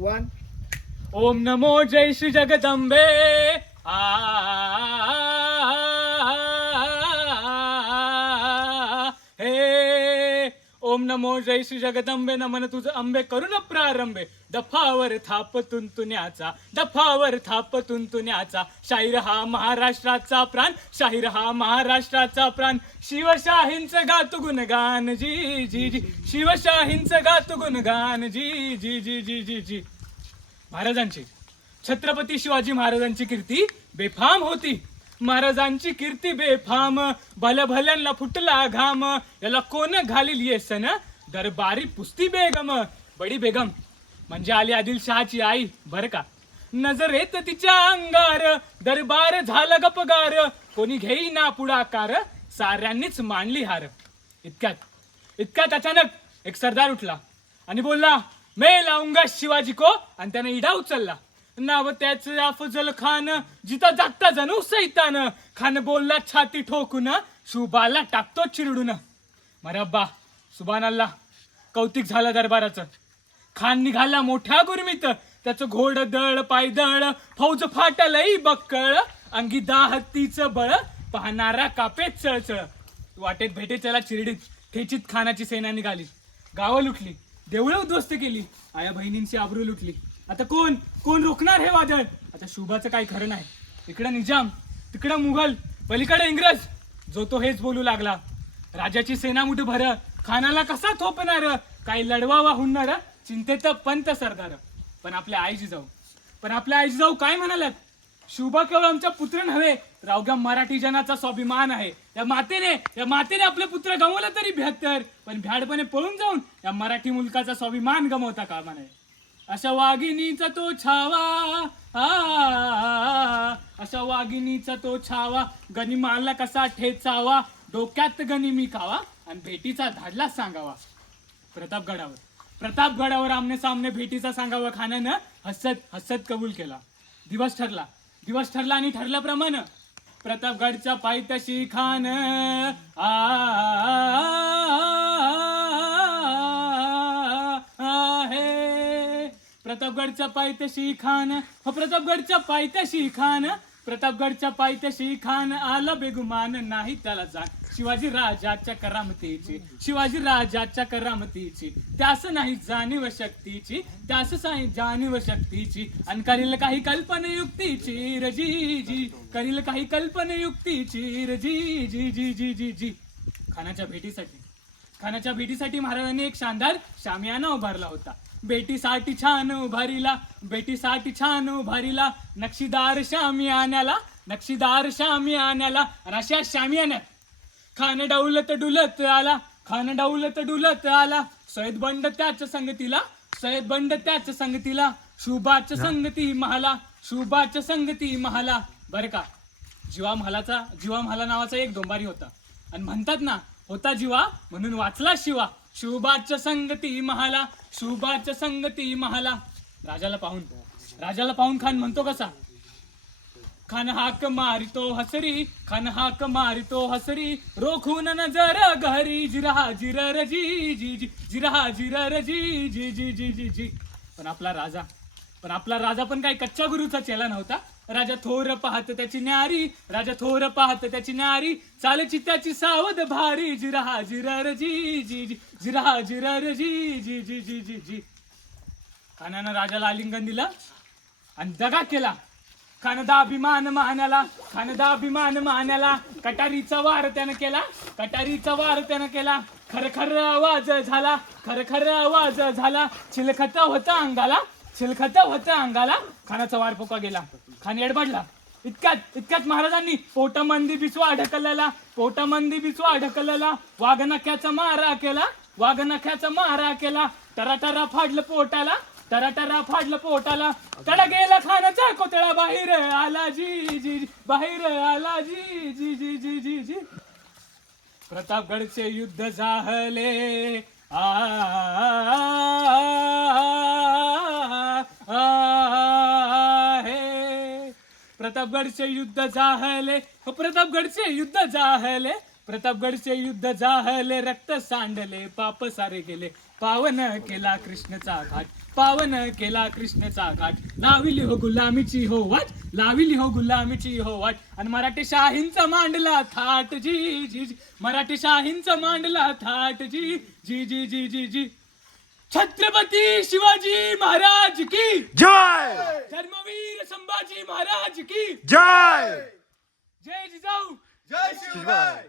One. ओम नमो जय श्री जगदंबे. हे ओम नमो जय श्री जगदंबे. नमन तुझ अंबे करून प्रारंभे. दफावर थाप तुंतुण्याचा, दफावर थाप तुंतुण्याचा. शाहीर हा महाराष्ट्राचा प्राण, शाहीर हा महाराष्ट्राचा प्राण. शिवशाहींचं गात गुणगान जी जी जी. शिवशाहींचं गात गुणगान जी जी जी जी जी जी. महाराजांची, छत्रपती शिवाजी महाराजांची कीर्ती बेफाम होती. महाराजांची कीर्ती बेफाम. भल्या भल्यांना फुटला घाम. याला कोण घालील येसन, दरबारी पुस्ती बेगम. बडी बेगम म्हणजे आली आदिलशहाची आई बर का. नजरेत तिच्या अंगार, दरबार झाला गपगार. कोणी घेईना पुढाकार, साऱ्यांनीच मांडली हार. इतक्यात अचानक एक सरदार उठला आणि बोलला, मैं लाऊंगा शिवाजी को. आणि त्याने इडा उचलला. नाव त्याचं अफजल खान. जिता जागता जणू सैतान. खान बोलला छाती ठोकून, शुभाला टाकतो चिरडून. मरब्बा सुभान अल्लाह. कौतिक झालं दरबाराचं. खान निघाला मोठ्या गुरमीत. त्याचं घोड दळ पायदळ, फौज फाटलई बक्कळ. अंगी हत्तीचं बळ, पाहणारा कापे चळचळ. वाटेत भेटे त्याला चिरडीत, ठेचीत खानाची सेना निघाली. गावं लुटली, देवळं उद्ध्वस्त केली, आया बहिणींची आबरू लुटली. आता कोण कोण रोखणार हे वादळ. आता शुभाचं काही खरं नाही. इकडं निजाम, तिकडं मुघल, पलीकडे इंग्रज. जो तो हेच बोलू लागला. राजाची सेना मुठ भर, खानाला कसा थोपणार. काही लढवावा हुंणार, चिंतेत पंत सरदार. पण आपल्या आई जिजाऊ काय म्हणालात. शुभा केवळ आमचा पुत्र नव्हे, तर अवघ्या मराठी जनाचा स्वाभिमान आहे. या मातेने आपले पुत्र गमावला तरी 72, पण भ्याडपणे पळून जाऊन या मराठी मुलकाचा स्वाभिमान गमावता कामा नये. अशा वाघिणीचा तो छावा, अशा वाघिणीचा तो छावा. गनिमाला कसा ठेचावा, डोक्यात गनिमी खावा. आणि भेटीचा धाडला सांगावा. प्रतापगडावर आमने सामने भेटीचा सांगावा. खानानं हसत कबूल केला. दिवस ठरला आणि ठरल्याप्रमाणे प्रतापगडच्या पायथ्याशी खान प्रतापगडच्या पायथ्याशी खान आला बेगुमान. नाही त्याला जाण शिवाजी राजाच्या करामतीची. त्यास नाही जाणीव शक्तीची. आणि करील काही कल्पनयुक्तीची रजी. करील काही कल्पनयुक्तीची रजी जी जी जी जी जी. खानाच्या भेटीसाठी महाराजांनी एक शानदार शामियाना उभारला होता. बेटीसाठी छान उभारीला नक्षीदार शामियान्याला. आणि अशा शामियान्यात खान डौलत डुलत आला. सय्यद बंड त्याच्या संगतीला. शुभाच्या संगती महाला. बर का. जीवा म्हाला नावाचा एक डोंबारी होता. आणि म्हणतात ना, होता जीवा म्हणून वाचला शिवा. शुभाच्या संगती महाला. राजाला पाहून खान म्हणतो कसा. खान हाक मारितो हसरी. रोखून नजर घरी. जिरहा जिरर जी जी जी. जी जी जी जी जी. पण आपला राजा पण काही कच्च्या गुरुचा चेला नव्हता. राजा थोर पाहत त्याची न्यारी. चालची त्याची सावध भारी. जिरहा जिरर जी जी जी. जी जी जी जी जी. खानानं राजाला आलिंगन दिलं आणि दगा केला. खानदाभिमान माहण्याला. कटारीचा वार त्यानं केला. खरखर आवाज झाला. चिलखत होता अंगाला. खानाचा वार पोका गेला. खान एडबडला. इतक्यात महाराजांनी पोटामंदी बिचवा ढकलला. वाघनख्याचा मारा केला. टराटरा फाडलं पोटाला. तडा गेला खानाचा कोतळा. बाहेर आला जी जी जी. प्रतापगडचे युद्ध झाले. प्रतापगडचे युद्ध जाहले. रक्त सांडले, पाप सारे गेले. पावन केला कृष्णचा घाट. पावन केला कृष्णचा घाट, लाविली हो गुलामीची हो वाट, लाविली हो गुलामीची हो वाट. आणि मराठी शाहींचा मांडला थाट जी जी जी, मराठी शाहींचा मांडला थाट जी जी जी जी जी जी. छत्रपती शिवाजी महाराज की जय धर्मवीर संभाजी महाराज की जय जय जिजाऊ. जय शिवराय.